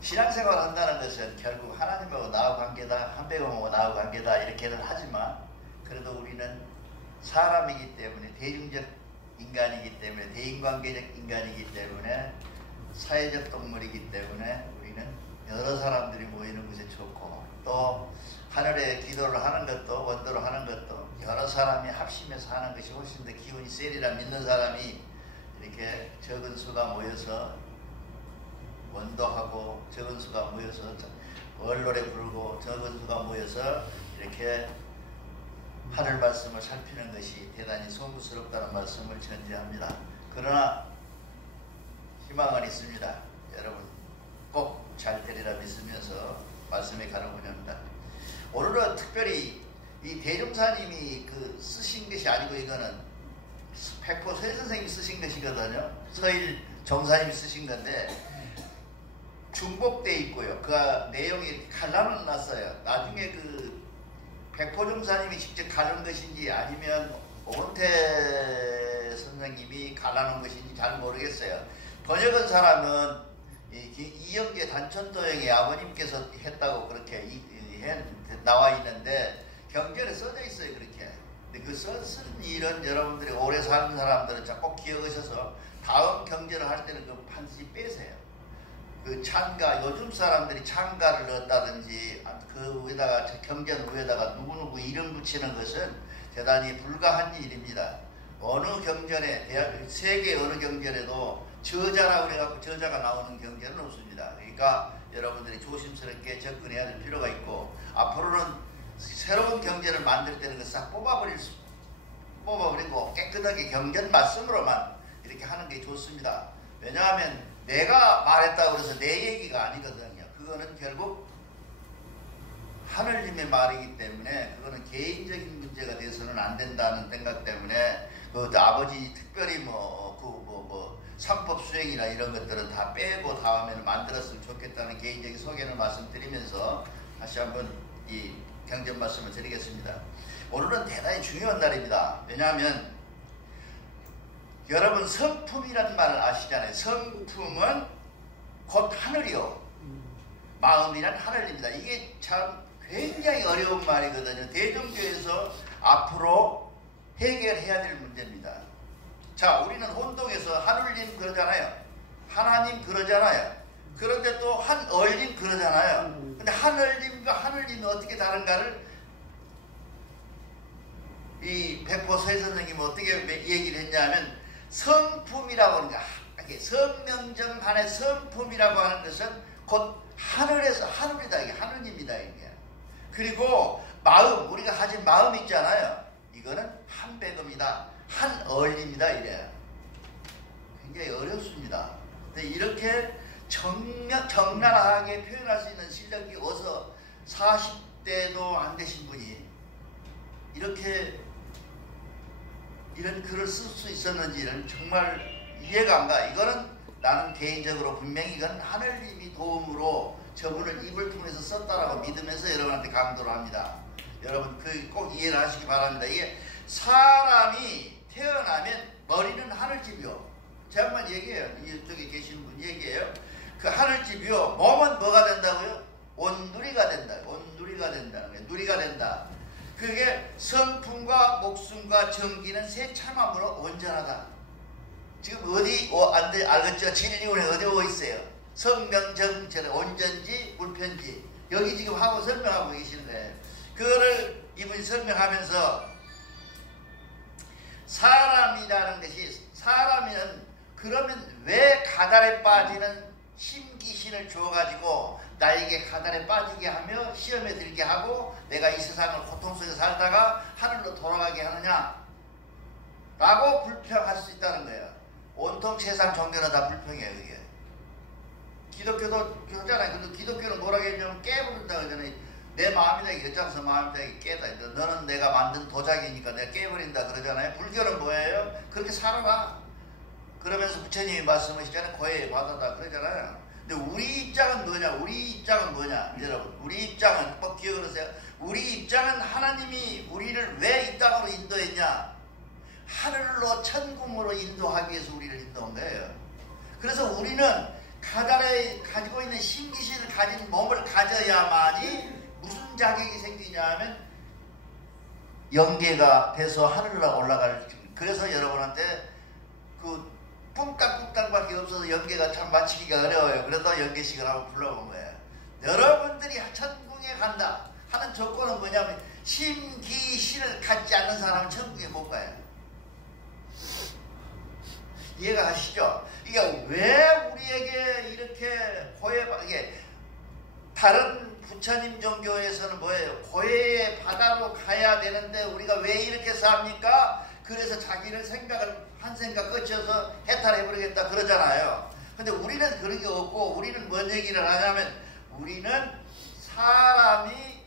신앙생활 한다는 것은 결국 하나님하고 나하고 관계다, 한배경하고 나하고 관계다 이렇게는 하지만 그래도 우리는 사람이기 때문에 대중적 인간이기 때문에 대인관계적 인간이기 때문에 사회적 동물이기 때문에 우리는 여러 사람들이 모이는 것이 좋고 또 하늘에 기도를 하는 것도 원도를 하는 것도 여러 사람이 합심해서 하는 것이 훨씬 더 기운이 세리라 믿는 사람이 이렇게 적은 수가 모여서 원도하고 적은 수가 모여서 얼노래 부르고 적은 수가 모여서 이렇게 하늘 말씀을 살피는 것이 대단히 송구스럽다는 말씀을 전제합니다. 그러나 희망은 있습니다. 여러분 꼭 잘 되리라 믿으면서 말씀에 가는군요 합니다. 오늘은 특별히 이 대종사님이 쓰신 것이 아니고 이거는 백포 서일 선생님이 쓰신 것이거든요. 서일 종사님이 쓰신 건데 중복돼 있고요. 그 내용이 칼럼을 놨어요. 나중에 백포 종사님이 직접 가른 것인지 아니면 오은태 선생님이 갈라놓은 것인지 잘 모르겠어요. 번역한 사람은 이영재 단천도영의 아버님께서 했다고 그렇게 나와 있는데 경전에 써져 있어요. 그렇게. 근데 그 쓴 일은 여러분들이 오래 사는 사람들은 꼭 기억하셔서 다음 경전을 할 때는 반드시 빼세요. 창가, 요즘 사람들이 창가를 넣었다든지 그 위에다가 경전 위에다가 누구누구 이름 붙이는 것은 대단히 불가한 일입니다. 어느 경전에 세계 어느 경전에도 저자라고 그래갖고 저자가 나오는 경전은 없습니다. 그러니까 여러분들이 조심스럽게 접근해야 될 필요가 있고 앞으로는 새로운 경전을 만들 때는 싹 뽑아버리고 깨끗하게 경전 말씀으로만 이렇게 하는 게 좋습니다. 왜냐하면 내가 말했다고 해서 내 얘기가 아니거든요. 그거는 결국 하늘님의 말이기 때문에 그거는 개인적인 문제가 돼서는 안 된다는 생각 때문에 아버지 특별히 상법 수행이나 이런 것들은 다 빼고 다음에는 만들었으면 좋겠다는 개인적인 소견을 말씀드리면서 다시 한번 이 경전 말씀을 드리겠습니다. 오늘은 대단히 중요한 날입니다. 왜냐하면 여러분 성품이라는 말을 아시잖아요. 성품은 곧 하늘이요. 마음이란 하늘입니다. 이게 참 굉장히 어려운 말이거든요. 대종교에서 앞으로 해결해야 될 문제입니다. 자, 우리는 혼동에서 하늘님 그러잖아요. 하나님 그러잖아요. 그런데 또 한얼님 그러잖아요. 근데 하늘님과 하늘님이 어떻게 다른가를 이 백포 서일 선생님이 어떻게 얘기를 했냐면 성품이라고 하는 거, 성명정 안에 성품이라고 하는 것은 곧 하늘에서 하늘이다. 이게 하느님이다. 이게. 그리고 마음, 우리가 가진 마음 있잖아요. 이거는 한백음이다. 한얼입니다. 이래요. 굉장히 어렵습니다. 근데 이렇게 적나라하게 표현할 수 있는 실력이 어서 40대도 안 되신 분이 이렇게 이런 글을 쓸 수 있었는지는 정말 이해가 안 가. 이거는 나는 개인적으로 분명히 이건 하늘님이 도움으로 저분을 입을 통해서 썼다라고 믿으면서 여러분한테 강조를 합니다. 여러분 꼭 이해를 하시기 바랍니다. 이게 사람이 태어나면 머리는 하늘집이요. 제가 한번 얘기해요. 이쪽에 계시는 분 얘기해요. 그 하늘집이요. 몸은 뭐가 된다고요? 온누리가 된다. 온누리가 된다는 거예요. 누리가 된다. 그게 성품과 목숨과 정기는 새 참함으로 온전하다. 지금 어디 알겠죠? 진리원에 어디 오고 있어요? 성명정처럼 온전지 불편지 여기 지금 하고 설명하고 계시는 거예요. 그거를 이분이 설명하면서 사람이라는 것이 사람이는 그러면 왜 가달에 빠지는 심기신을 줘가지고 나에게 가달에 빠지게 하며 시험에 들게 하고 내가 이 세상을 고통 속에 살다가 하늘로 돌아가게 하느냐 라고 불평할 수 있다는 거예요. 온통 세상 종교는 다 불평이에요. 그게 기독교도 그러잖아요. 근데 기독교는 뭐라고 했냐면 깨부른다 그러잖아요. 내 마음이다 이게 어쩌면서 마음이다 이게 깨다. 너는 내가 만든 도자기니까 내가 깨버린다 그러잖아요. 불교는 뭐예요? 그렇게 살아라. 그러면서 부처님이 말씀하시잖아요. 고해의 바다다 그러잖아요. 근데 우리 입장은 뭐냐? 우리 입장은 뭐냐? 여러분 우리 입장은 꼭 기억하세요. 우리 입장은 하나님이 우리를 왜 이 땅으로 인도했냐? 하늘로 천국으로 인도하기 위해서 우리를 인도한 거예요. 그래서 우리는 가달에 가지고 있는 신기신 가진 몸을 가져야만이 무슨 자격이 생기냐 하면 영계가 돼서 하늘로 올라갈. 그래서 여러분한테 그 뿜딱뿜딱밖에 없어서 연계가 참 맞추기가 어려워요. 그래서 연계식을 한번 불러본 거예요. 여러분들이 천국에 간다 하는 조건은 뭐냐면 심기신을 갖지 않는 사람은 천국에 못 가요. 이해가 가시죠? 이게 왜 우리에게 이렇게 이게 다른 부처님 종교에서는 뭐예요? 고해의 바다로 가야 되는데 우리가 왜 이렇게 삽니까? 그래서 자기는 한 생각 끝이어서 해탈해버리겠다 그러잖아요. 근데 우리는 그런 게 없고, 우리는 뭔 얘기를 하냐면, 우리는 사람이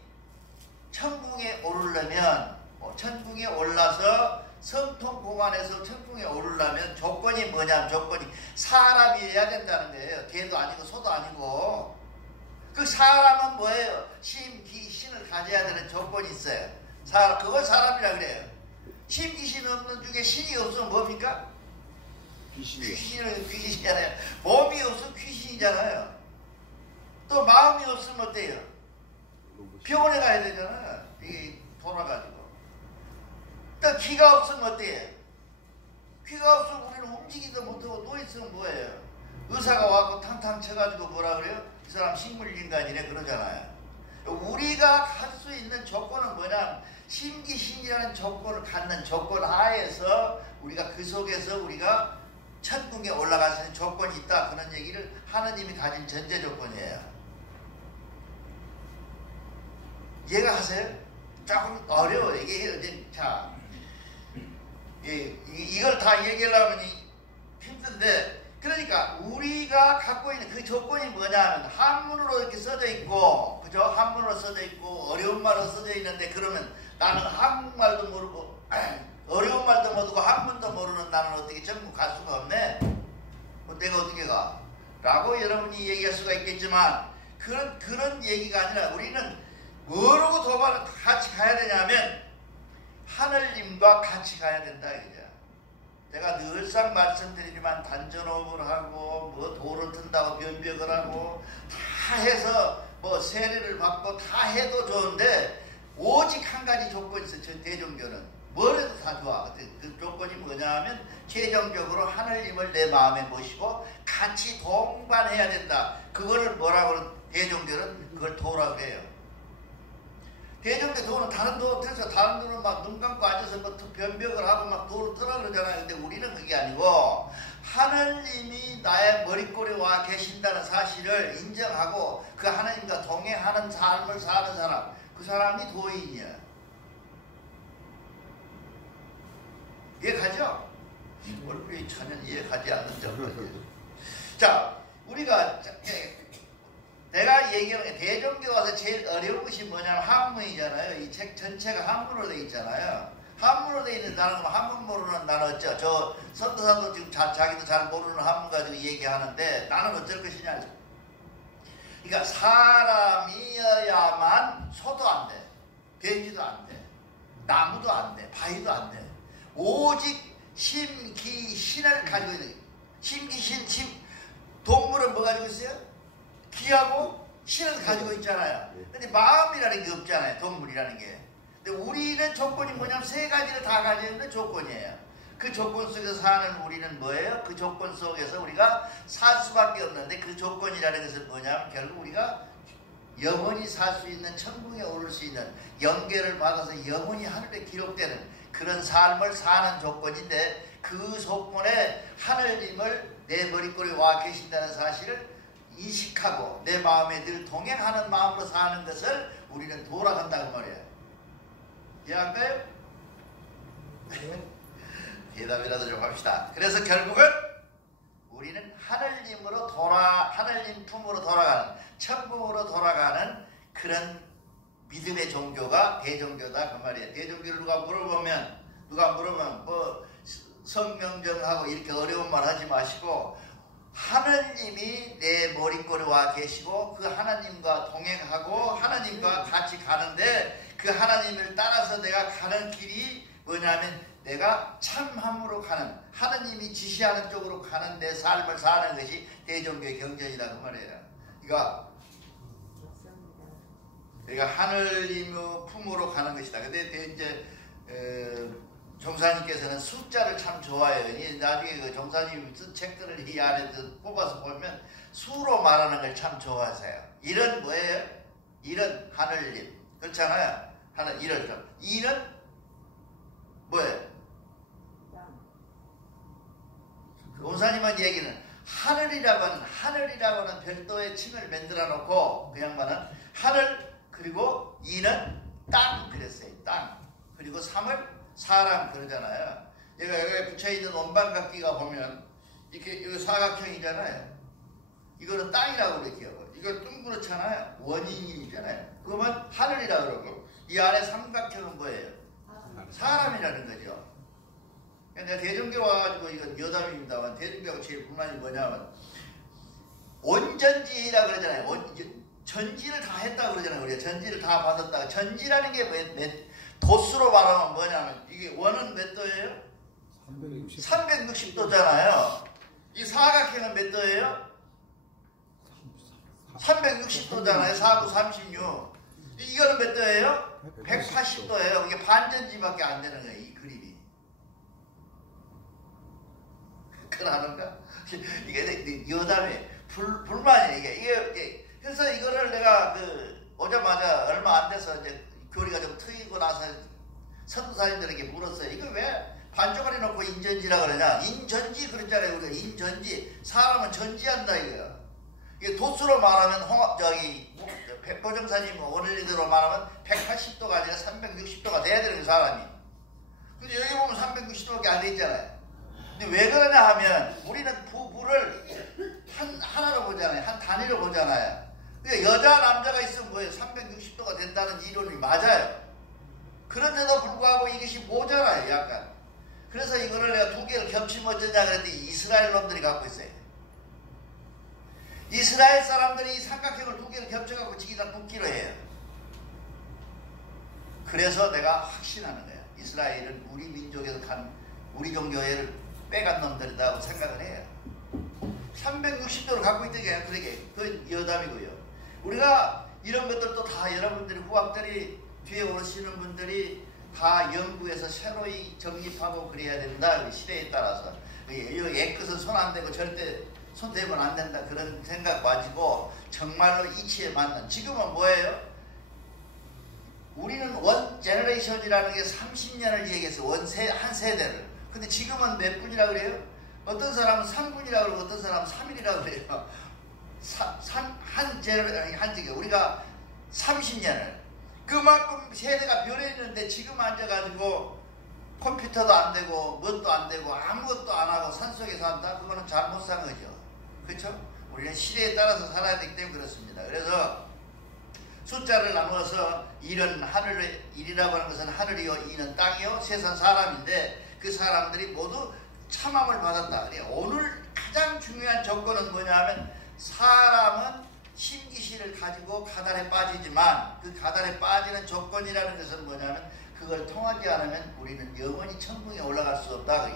천국에 오르려면, 천국에 올라서 성통공안에서 천국에 오르려면 조건이 뭐냐면, 조건이 사람이어야 된다는 거예요. 개도 아니고 소도 아니고. 그 사람은 뭐예요? 심기신을 가져야 되는 조건이 있어요. 그걸 사람이라 그래요. 심기신 없는 중에 신이 없으면 뭡니까? 귀신이잖아요. 몸이 없으면 귀신이잖아요. 또 마음이 없으면 어때요? 병원에 가야 되잖아요. 이게 돌아가지고. 또 귀가 없으면 어때요? 귀가 없으면 우리는 움직이도 못하고 누워있으면 뭐예요? 의사가 와서 탕탕 쳐가지고 뭐라 그래요? 이 사람 식물인간이래 그러잖아요. 우리가 할 수 있는 조건은 뭐냐? 심기신이라는 조건을 갖는 조건 하에서 우리가 그 속에서 우리가 천국에 올라갈 수 있는 조건이 있다. 그런 얘기를 하느님이 가진 전제 조건이에요. 이해가 하세요? 조금 어려워요. 이게 자, 이걸 다 얘기하려면 힘든데, 그러니까 우리가 갖고 있는 그 조건이 뭐냐면 한문으로 이렇게 써져 있고, 그죠? 한문으로 써져 있고 어려운 말로 써져 있는데, 그러면 나는 한국말도 모르고 어려운 말도 모르고 한문도 모르는 나는 어떻게 전국 갈 수가 없네. 내가 어떻게 가? 라고 여러분이 얘기할 수가 있겠지만, 그런 얘기가 아니라 우리는 뭐라고 도발을 같이 가야 되냐면 하늘님과 같이 가야 된다 이거죠. 내가 늘상 말씀드리지만 단전호흡을 하고 뭐 도를 튼다고 변벽을 하고 다 해서 뭐 세례를 받고 다 해도 좋은데, 오직 한 가지 조건이 있어요. 저 대종교는 뭘 해도 다 좋아. 그 조건이 뭐냐 하면 최종적으로 하늘님을 내 마음에 모시고 같이 동반해야 된다. 그거를 뭐라고 대종교는 그걸 도라고 해요. 대종교 도는 다른 도 틀어서 다른 도는 막 눈 감고 앉아서 뭐 변벽을 하고 막 도를 틀어 그러잖아요. 근데 우리는 그게 아니고 하느님이 나의 머리꼬리에 와 계신다는 사실을 인정하고 그 하나님과 동행하는 삶을 사는 사람, 그 사람이 도인이야. 이해가죠? 얼굴이 전혀 이해가지 않는 점이에요. 자, 우리가 내가 얘기하는 게 대종교 와서 제일 어려운 것이 뭐냐면 한문이잖아요. 이 책 전체가 한문으로 돼 있잖아요. 한문으로 돼 있는 나는 한문 모르는 나는 어쩌? 저 선도사도 지금 자기도 잘 모르는 한문 가지고 얘기하는데 나는 어쩔 것이냐? 그러니까 사람이어야만 소도 안 돼, 돼지도 안 돼, 나무도 안 돼, 바위도 안 돼. 오직 심기신을 가지고 있는. 심기신, 동물은 뭐 가지고 있어요? 귀하고 신을 가지고 있잖아요. 근데 마음이라는 게 없잖아요. 동물이라는 게. 근데 우리는 조건이 뭐냐면 세 가지를 다 가지고 있는 조건이에요. 그 조건 속에서 사는 우리는 뭐예요? 그 조건 속에서 우리가 살 수밖에 없는데, 그 조건이라는 것은 뭐냐면 결국 우리가 영원히 살 수 있는, 천국에 오를 수 있는, 영계를 받아서 영원히 하늘에 기록되는 그런 삶을 사는 조건인데, 그 조건에 하늘님을 내 머리꼬리에 와 계신다는 사실을 인식하고 내 마음에 늘 동행하는 마음으로 사는 것을 우리는 돌아간다고 말이에요. 이해할까요? 대답이라도 좀 합시다. 그래서 결국은 우리는 하늘님 품으로 돌아가는, 천국으로 돌아가는 그런 믿음의 종교가 대종교다 그 말이에요. 대종교를 누가 물어보면 뭐 성명정하고 이렇게 어려운 말 하지 마시고, 하나님이 내 머리꼬리에 와 계시고 그 하나님과 동행하고 하나님과 같이 가는데, 그 하나님을 따라서 내가 가는 길이 뭐냐면 내가 참함으로 가는, 하나님이 지시하는 쪽으로 가는 내 삶을 사는 것이 대종교의 경전이다 그 말이에요. 그러니까 우리가 하늘님의 품으로 가는 것이다. 근데 이제 종사님께서는 숫자를 참 좋아해요. 나중에 그 종사님 쓴 책들을 이 안에 뽑아서 보면 수로 말하는 걸 참 좋아하세요. 일은 뭐예요? 일은 하늘님. 그렇잖아요. 하늘 일을 좀. 일은 뭐예요? 종사님은 얘기는 하늘이라고 하는 별도의 칭을 만들어 놓고 그 양반은 하늘 그리고 이는 땅 그랬어요. 땅. 그리고 3을 사람 그러잖아요. 여기 붙여있는 원방각기가 보면 이거 사각형이잖아요. 이거는 땅이라고 그렇게 하고 이거 둥그렇잖아요. 원인이잖아요. 그러면 하늘이라고 그러고 이 안에 삼각형은 뭐예요? 사람이라는 거죠. 내가 대종교 와가지고 이건 여담입니다만 대종교하고 제일 불만이 뭐냐면 온전지라 그러잖아요. 전지를 다 했다 그러잖아요. 우리가 전지를 다 받았다. 전지라는 게 도수로 말하면 뭐냐면 이게 원은 몇 도예요? 360도잖아요. 이 사각형은 몇 도예요? 360도잖아요. 4, 9, 36. 이거는 몇 도예요? 180도예요. 이게 반전지밖에 안 되는 거예요. 이 그림이. 그러는가? 이게 여담에 불만이에요. 이게 그래서 이거를 내가 오자마자 얼마 안 돼서 이제 교리가 좀 트이고 나서 선도사님들에게 물었어요. 이거 왜 반쪽짜리 놓고 인전지라 그러냐? 인전지 그랬잖아요. 우리가 인전지. 사람은 전지한다 이거야. 이게 도수로 말하면 백보정사님 원리대로 말하면 180도가 아니라 360도가 돼야 되는 사람이. 근데 여기 보면 360도밖에 안 돼 있잖아요. 근데 왜 그러냐 하면 우리는 부부를 하나로 보잖아요. 한 단위로 보잖아요. 그러니까 여자 남자가 있으면 뭐예요? 360도가 된다는 이론이 맞아요. 그런데도 불구하고 이것이 모자라요. 약간. 그래서 이거를 내가 두 개를 겹치면 어쩌냐 그랬더니 이스라엘 놈들이 갖고 있어요. 이스라엘 사람들이 이 삼각형을 두 개를 겹쳐갖고 지기다 굽기로 해요. 그래서 내가 확신하는 거예요. 이스라엘은 우리 민족에서 우리 종교를 빼간 놈들이라고 생각을 해요. 360도를 갖고 있던 게 그러게 그 여담이고요. 우리가 이런 것들도 다 여러분들이 후학들이 뒤에 오시는 분들이 다 연구해서 새로이 정립하고 그래야 된다. 시대에 따라서 이 애끝은 손 안 대고 절대 손 대면 안 된다. 그런 생각 가지고 정말로 이치에 맞는. 지금은 뭐예요? 우리는 원 제너레이션이라는 게 30년을 얘기해서 한 세대를. 근데 지금은 몇 분이라 그래요? 어떤 사람은 3분이라 그러고 어떤 사람은 3일이라 그래요. 한 지가 우리가 30년을 그만큼 세대가 변해 있는데 지금 앉아가지고 컴퓨터도 안 되고 뭣도 안 되고 아무것도 안 하고 산속에서 한다? 그거는 잘못 산 거죠. 그렇죠? 우리는 시대에 따라서 살아야 되기 때문에 그렇습니다. 그래서 숫자를 나누어서 일은 하늘의 일이라고 하는 것은 하늘이요 이는 땅이요 세상 사람인데 그 사람들이 모두 참함을 받았다. 오늘 가장 중요한 조건은 뭐냐 하면 사람은 심기시를 가지고 가달에 빠지지만 그 가달에 빠지는 조건이라는 것은 뭐냐면 그걸 통하지 않으면 우리는 영원히 천국에 올라갈 수 없다.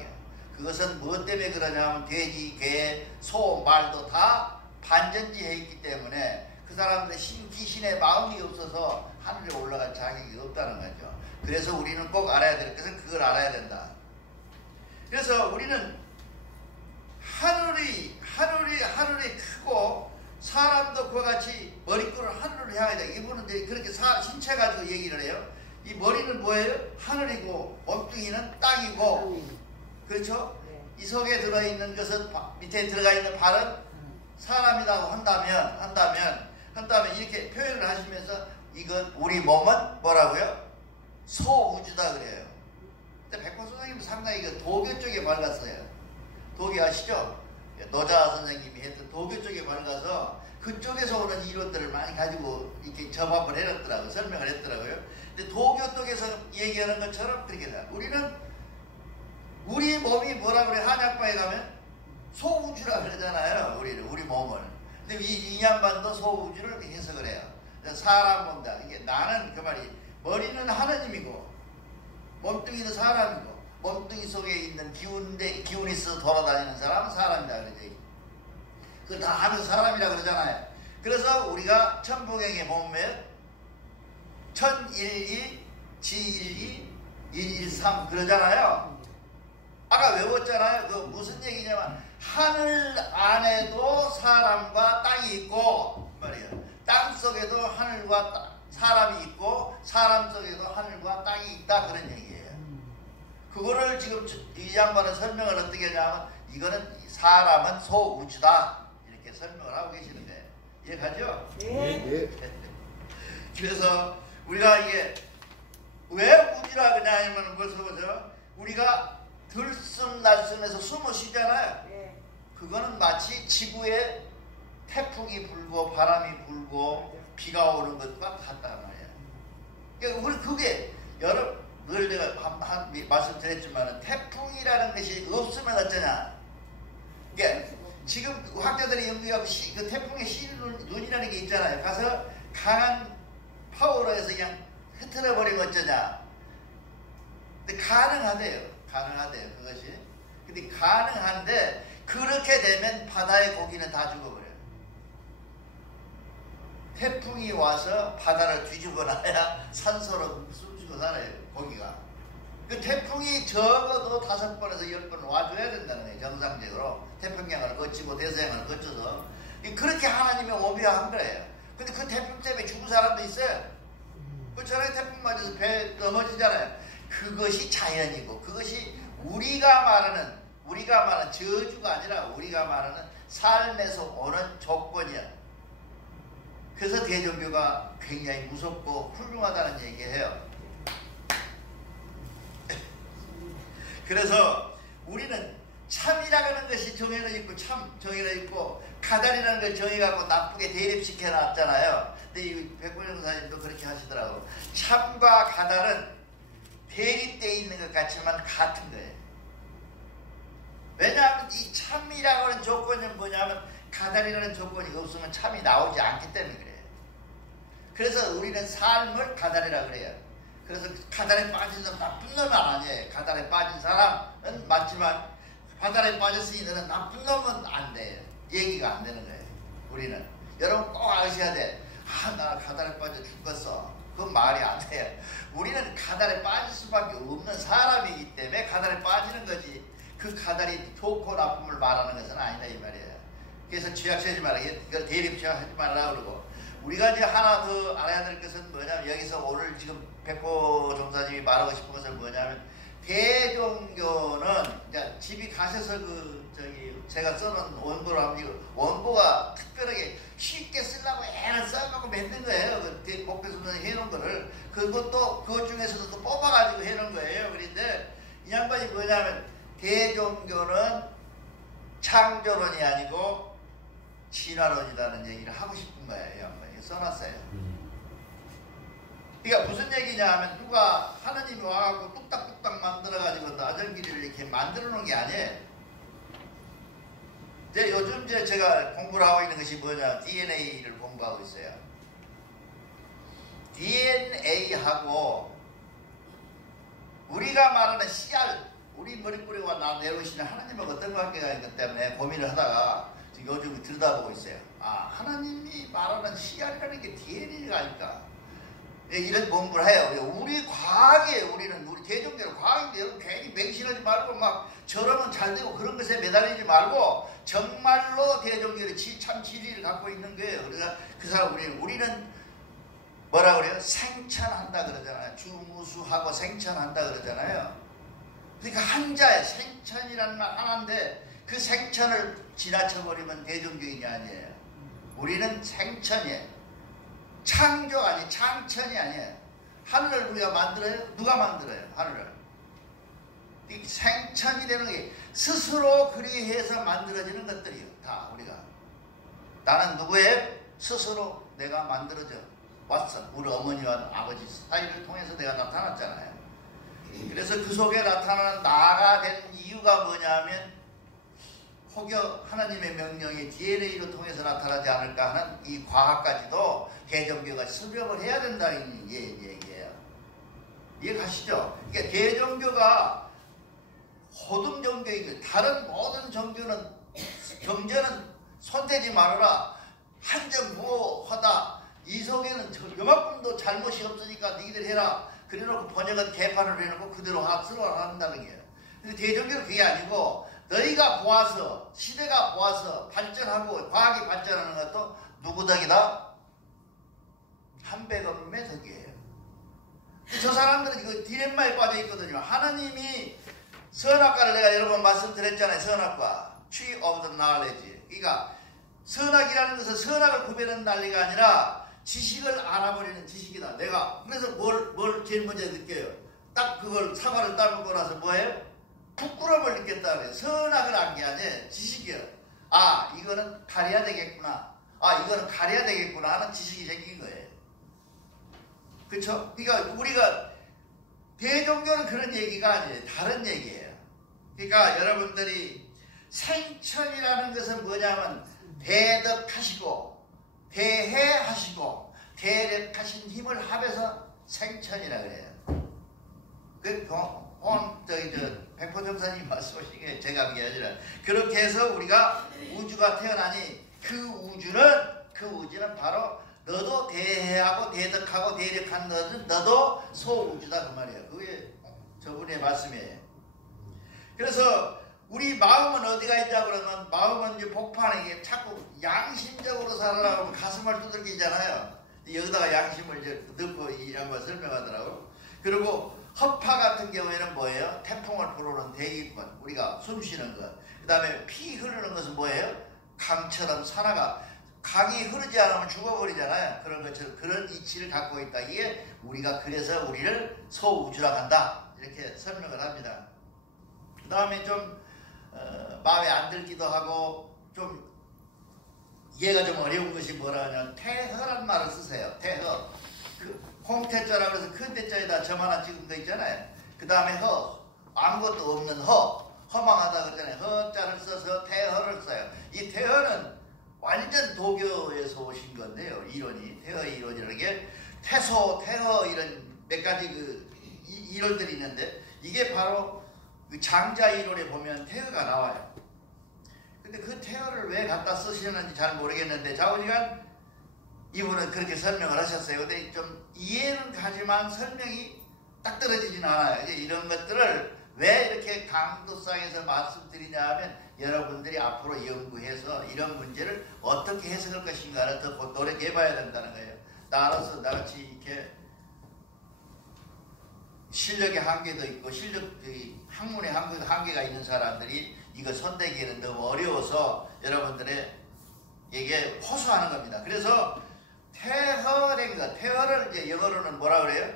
그것은 무엇 때문에 그러냐 하면 돼지, 개, 소, 말도 다 반전지해 있기 때문에 그 사람들의 심기신의 마음이 없어서 하늘에 올라갈 자격이 없다는 거죠. 그래서 우리는 꼭 알아야 될 것은 그걸 알아야 된다. 그래서 우리는 하늘이 크고 사람도 그와 같이 머리끈을 하늘을 향해야 돼. 이분은 그렇게 신체 가지고 얘기를 해요. 이 머리는 뭐예요? 하늘이고 몸뚱이는 땅이고 그렇죠? 이 속에 들어있는 것은 밑에 들어가 있는 발은 사람이라고 한다면 이렇게 표현을 하시면서 이건 우리 몸은 뭐라고요? 소우주다 그래요. 근데 백호 선생님은 상당히 도교 쪽에 밝았어요. 도교 아시죠? 노자 선생님이 했던 도교 쪽에 밝아서 그쪽에서 오는 이론들을 많이 가지고 이렇게 접합을 해놨더라고요. 설명을 했더라고요. 근데 도교 쪽에서 얘기하는 것처럼 그렇게 돼요. 우리 몸이 뭐라 그래? 한약방에 가면 소우주라 그러잖아요. 우리 몸을. 근데 이 양반도 소우주를 해석을 해요. 사람 몸다. 이게 나는 그 말이 머리는 하나님이고 몸뚱이는 사람이고 몸뚱이 속에 있는 기운이 있어서 돌아다니는 사람은 사람이다 그러지. 그걸 다 아는 사람이라 그러잖아요. 그래서 우리가 천부경에 보면 천일이, 지일이, 일일삼 그러잖아요. 아까 외웠잖아요. 그 무슨 얘기냐면 하늘 안에도 사람과 땅이 있고 말이에요. 땅 속에도 하늘과 사람이 있고 사람 속에도 하늘과 땅이 있다 그런 얘기예요. 그거를 지금 이 양반은 설명을 어떻게 하냐면 이거는 사람은 소우주다 이렇게 설명을 하고 계시는 거예요. 이해가죠? 네. 그래서 우리가 이게 왜 우주라 그러냐면 벌써 보죠. 우리가 들숨날숨해서 숨을 쉬잖아요. 그거는 마치 지구에 태풍이 불고 바람이 불고 비가 오는 것과 같단 말이에요. 그러니까 우리 그게 늘 내가 말씀드렸지만 태풍이라는 것이 없으면 어쩌냐. 그러니까 지금 학자들이 연구하고 그 태풍의 시눈이라는 게 있잖아요. 가서 강한 파워로 해서 그냥 흐트러버리면 어쩌냐. 근데 가능하대요. 그것이. 근데 가능한데 그렇게 되면 바다의 고기는 다 죽어버려요. 태풍이 와서 바다를 뒤집어놔야 산소로 숨쉬고 살아요. 고기가. 그 태풍이 적어도 5번에서 10번 와줘야 된다는 거예요. 정상적으로. 태평양을 거치고 대서양을 거쳐서. 그렇게 하나님의 오묘한 거예요. 근데 그 태풍 때문에 죽은 사람도 있어요. 그렇잖아요. 태풍 맞아서 배 넘어지잖아요. 그것이 자연이고 그것이 우리가 말하는 저주가 아니라 우리가 말하는 삶에서 오는 조건이야. 그래서 대종교가 굉장히 무섭고 훌륭하다는 얘기해요. 그래서 우리는 참이라는 것이 정해져 있고 참 정해져 있고 가달이라는 걸 정해갖고 나쁘게 대립시켜 놨잖아요. 근데 이 백골영사님도 그렇게 하시더라고. 참과 가달은 대립되어 있는 것 같지만 같은 거예요. 왜냐하면 이 참이라고 하는 조건이 뭐냐면 가달이라는 조건이 없으면 참이 나오지 않기 때문에 그래요. 그래서 우리는 삶을 가달이라고 그래요. 그래서 가달에 빠진 사람 나쁜 놈은 아니에요. 가달에 빠진 사람은 맞지만 가달에 빠졌으니 너는 나쁜 놈은 안 돼요. 얘기가 안 되는 거예요. 우리는. 여러분 꼭 아셔야 돼. 나 가달에 빠져 죽었어. 그건 말이 안 돼요. 우리는 가달에 빠질 수밖에 없는 사람이기 때문에 가달에 빠지는 거지. 그 가달이 좋고 나쁨을 말하는 것은 아니다 이 말이에요. 그래서 취약시하지 말라. 이걸 대립시하지 말라 그러고. 우리가 이제 하나 더 알아야 될 것은 뭐냐면 여기서 오늘 지금 백호 종사님이 말하고 싶은 것은 뭐냐면 대종교는 이제 집이 가셔서 제가 써놓은 원고를 하면 원고가 특별하게 쉽게 쓰려고 애를 써갖고 만든 거예요. 그 목표선생 해놓은 거를 그것도 그것 중에서도 또 뽑아가지고 해놓은 거예요. 그런데 이 양반이 뭐냐면 대종교는 창조론이 아니고 진화론이라는 얘기를 하고 싶은 거예요. 이 양반이 써놨어요. 그러니까 무슨 얘기냐 하면 누가 하나님이 와갖고 뚝딱뚝딱 만들어가지고 나전기를 이렇게 만들어 놓은 게 아니에요. 이제 요즘 제가 공부를 하고 있는 것이 뭐냐, DNA를 공부하고 있어요. DNA하고 우리가 말하는 CR, 우리 머릿속에 내려오시는 하나님하고 어떤 관계가 있기 때문에 고민을 하다가 지금 요즘 들여다보고 있어요. 아, 하나님이 말하는 CR이라는 게 DNA가 아닐까? 이런 공부를 해요. 우리 과학에 우리 대종교는 과학인데 여러분 괜히 맹신하지 말고 막 저러면 잘 되고 그런 것에 매달리지 말고 정말로 대종교의 참 진리를 갖고 있는 거예요. 그러니까 그 사람 우리는 뭐라 그래요? 생천한다 그러잖아요. 주무수하고 생천한다 그러잖아요. 그러니까 한자에 생천이라는 말 하나인데 그 생천을 지나쳐버리면 대종교인이 아니에요. 우리는 생천이에요. 창조가 아니 창천이 아니에요. 하늘을 우리가 만들어요? 누가 만들어요? 하늘을. 이 생천이 되는 게 스스로 그리해서 만들어지는 것들이요. 다 우리가. 나는 누구의 스스로 내가 만들어져 왔어. 우리 어머니와 아버지 사이를 통해서 내가 나타났잖아요. 그래서 그 속에 나타나는 나가 된 이유가 뭐냐면 혹여 하나님의 명령이 DNA로 통해서 나타나지 않을까 하는 이 과학까지도 대종교가 수렴을 해야 된다는 얘기예요. 이해가시죠? 그러니까 대종교가 호등 종교이고 다른 모든 종교는 경전은 손대지 말아라. 한정무호하다. 이 속에는 요만큼도 잘못이 없으니까 너희들 해라. 그래놓고 번역은 개판을 해놓고 그대로 한다는 거예요. 근데 대종교는 그게 아니고 너희가 보아서 시대가 보아서 발전하고 과학이 발전하는 것도 누구 덕이다? 한백원의 덕이에요. 저 사람들은 이거 딜레마에 빠져 있거든요. 하나님이 선악과를 내가 여러 번 말씀드렸잖아요. 선악과 Tree of the Knowledge. 그러니까 선악이라는 것은 선악을 구별하는 난리가 아니라 지식을 알아버리는 지식이다. 내가 그래서 뭘 제일 먼저 느껴요? 딱 그걸 사과를 따먹고 나서 뭐예요? 부끄러움을 느꼈다 그래요. 선악을 안 게 아니에요. 지식이에요. 아 이거는 가려야 되겠구나. 아 이거는 가려야 되겠구나 하는 지식이 생긴 거예요. 그렇죠? 그러니까 우리가 대종교는 그런 얘기가 아니에요. 다른 얘기예요. 그러니까 여러분들이 생천이라는 것은 뭐냐면 대덕하시고 대해하시고 대력하신 힘을 합해서 생천이라 그래요. 그 백포점사님 말씀하신 게 제가 한 게 아니라 그렇게 해서 우리가 우주가 태어나니 그 우주는 바로 너도 대해하고 대덕하고 대력한 너도 소우주다 그 말이에요. 그게 저분의 말씀이에요. 그래서 우리 마음은 어디가 있냐 그러면 마음은 이제 복판에 이게 자꾸 양심적으로 살아라고 하면 가슴을 두들기잖아요. 여기다가 양심을 이제 넣고 이런 걸 설명하더라고요. 그리고 허파 같은 경우에는 뭐예요? 태풍을 불어오는 대기권, 우리가 숨 쉬는 것. 그 다음에 피 흐르는 것은 뭐예요? 강처럼 산화가 강이 흐르지 않으면 죽어버리잖아요. 그런 것처럼 그런 이치를 갖고 있다. 이게 우리가 그래서 우리를 소우주라 한다. 이렇게 설명을 합니다. 그 다음에 좀 마음에 안 들기도 하고 좀 이해가 좀 어려운 것이 뭐라 하냐면 태허란 말을 쓰세요. 태허. 홍태자라고 해서 큰 태자에다 점 하나 찍은 거 있잖아요. 그 다음에 아무것도 없는 허망하다 그러잖아요. 허자를 써서 태허를 써요. 이 태허는 완전 도교에서 오신 건데요. 이론이 태허 이론이라는 게 태소, 태허 이런 몇 가지 그 이론들이 있는데 이게 바로 그 장자 이론에 보면 태허가 나와요. 근데 그 태허를 왜 갖다 쓰시는지 잘 모르겠는데 좌우지간 이분은 그렇게 설명을 하셨어요. 근데 좀 이해는 가지만 설명이 딱 떨어지진 않아요. 이제 이런 것들을 왜 이렇게 강도상에서 말씀드리냐 하면 여러분들이 앞으로 연구해서 이런 문제를 어떻게 해석할 것인가를 더 노력해봐야 된다는 거예요. 나로서 나같이 이렇게 실력의 한계도 있고 학문의 한계가 있는 사람들이 이거 손대기에는 너무 어려워서 여러분들에게 호소하는 겁니다. 그래서 태허된 것, 태허를 이제 영어로는 뭐라 그래요?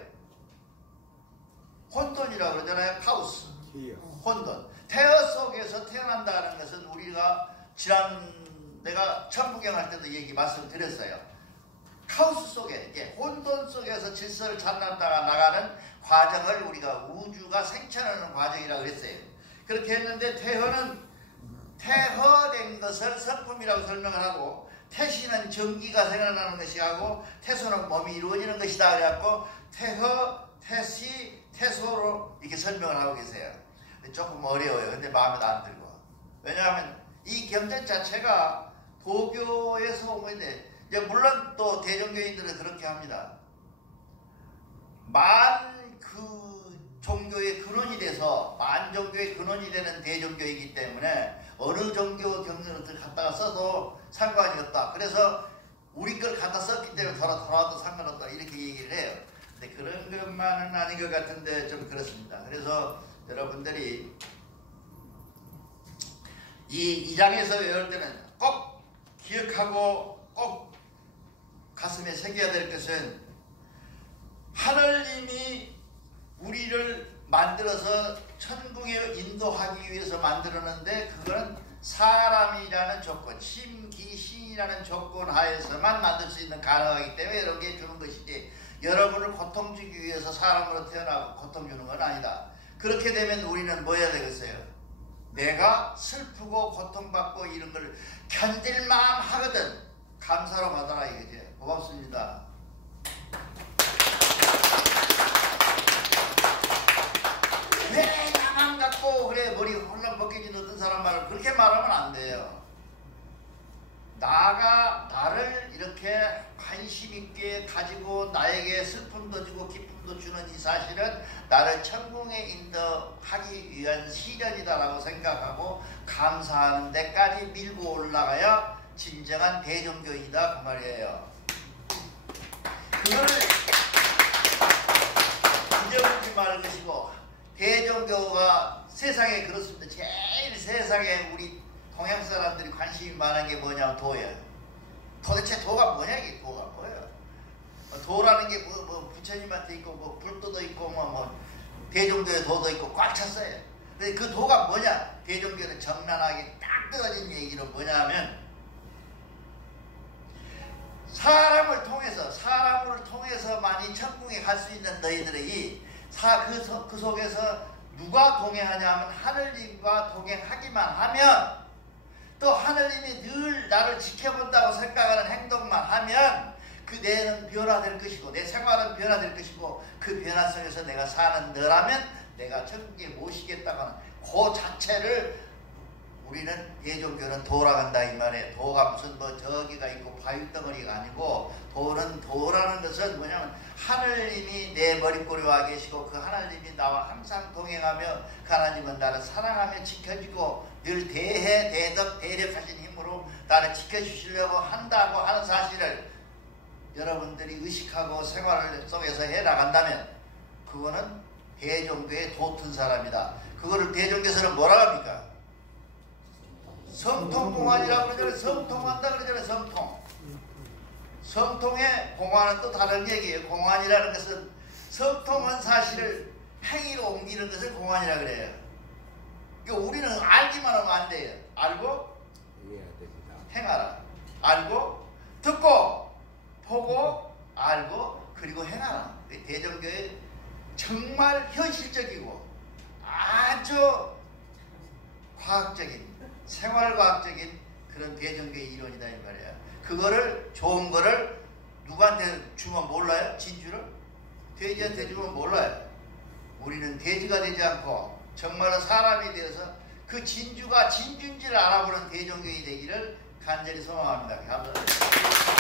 혼돈이라고 그러잖아요. 카오스. 혼돈. 태허 속에서 태어난다는 것은 우리가 내가 천부경 할 때도 말씀드렸어요. 카오스 속에, 이게 혼돈 속에서 질서를 찾는다가 나가는 과정을 우리가 우주가 생천하는 과정이라고 그랬어요. 그렇게 했는데 태허된 것을 성품이라고 설명을 하고 태시는 전기가 생겨나는 것이고 태소는 몸이 이루어지는 것이다. 그래갖고 태허, 태시, 태소로 이렇게 설명을 하고 계세요. 조금 어려워요. 근데 마음에 안 들고. 왜냐하면 이 경전 자체가 도교에서 온 건데 물론 또 대종교인들은 그렇게 합니다. 종교의 근원이 돼서 만종교의 근원이 되는 대종교이기 때문에 어느 종교 경전을 갖다가 써도 상관이 없다. 그래서 우리 걸 갖다 썼기 때문에 돌아도 상관없다. 이렇게 얘기를 해요. 근데 그런 것만은 아닌 것 같은데 좀 그렇습니다. 그래서 여러분들이 이 2장에서 외울 때는 꼭 기억하고 꼭 가슴에 새겨야 될 것은 하늘님이 우리를 만들어서 천국에 인도하기 위해서 만들었는데 그거는 사람이라는 조건, 심기신이라는 조건 하에서만 만들 수 있는 가능하기 때문에 이런 게 주는 것이지 여러분을 고통 주기 위해서 사람으로 태어나고 고통 주는 건 아니다. 그렇게 되면 우리는 뭐 해야 되겠어요? 내가 슬프고 고통받고 이런 걸 견딜 마음 하거든 감사로 받아라 이거지. 고맙습니다. 왜 나만 갖고 그래 머리 홀랑 벗겨진 어떤 사람 말을 그렇게 말하면 안 돼요. 나를 이렇게 관심 있게 가지고 나에게 슬픔도 주고 기쁨도 주는 이 사실은 나를 천국에 인도하기 위한 시련이다라고 생각하고 감사하는 데까지 밀고 올라가야 진정한 대종교이다 그 말이에요. 그거를 잊어버리지 말 것이고, 대종교가 세상에 그렇습니다. 제일 세상에 우리 동양 사람들이 관심이 많은 게 뭐냐면 도예요. 도대체 도가 뭐냐, 이게 도가 뭐예요? 도라는 게 뭐 부처님한테 있고 뭐 불도도 있고 뭐 대종교의 도도 있고 꽉 찼어요. 근데 그 도가 뭐냐? 대종교는 정난하게 딱 떨어진 얘기는 뭐냐면, 사람을 통해서만이 천국에 갈 수 있는 너희들이 그 속에서 누가 동행하냐면 하느님과 동행하기만 하면, 또 하느님이 늘 나를 지켜본다고 생각하는 행동만 하면 그 내는 변화될 것이고 내 생활은 변화될 것이고, 그 변화 속에서 내가 사는 너라면 내가 천국에 모시겠다고 하는 그 자체를 우리는 대종교는 도라간다 이 말이에요. 도가 무슨 뭐 저기가 있고 바위덩어리가 아니고, 도라는 것은 뭐냐면 하느님이 내 머릿골에 와 계시고 그 하나님이 나와 항상 동행하며 그 하나님은 나를 사랑하며 지켜주고 늘 대력하신 힘으로 나를 지켜주시려고 한다고 하는 사실을 여러분들이 의식하고 생활 속에서 해나간다면 그거는 대종교의 도튼 사람이다. 그거를 대종교에서는 뭐라 합니까? 성통공안이라고 그러잖아요. 성통한다 그러잖아요. 성통의 공안은 또 다른 얘기예요. 공안이라는 것은 성통한 사실을 행위로 옮기는 것을 공안이라 그래요. 그러니까 우리는 알기만 하면 안 돼요. 알고 행하라. 알고 듣고 보고 알고 그리고 행하라. 대종교의 정말 현실적이고 아주 과학적인, 생활과학적인 그런 대종교의 이론이다 이 말이야. 그거를 좋은 거를 누구한테 주면 몰라요? 진주를? 돼지한테 주면 몰라요. 우리는 돼지가 되지 않고 정말로 사람이 되어서 그 진주가 진주인지를 알아보는 대종교의 되기를 간절히 소망합니다. 감사합니다.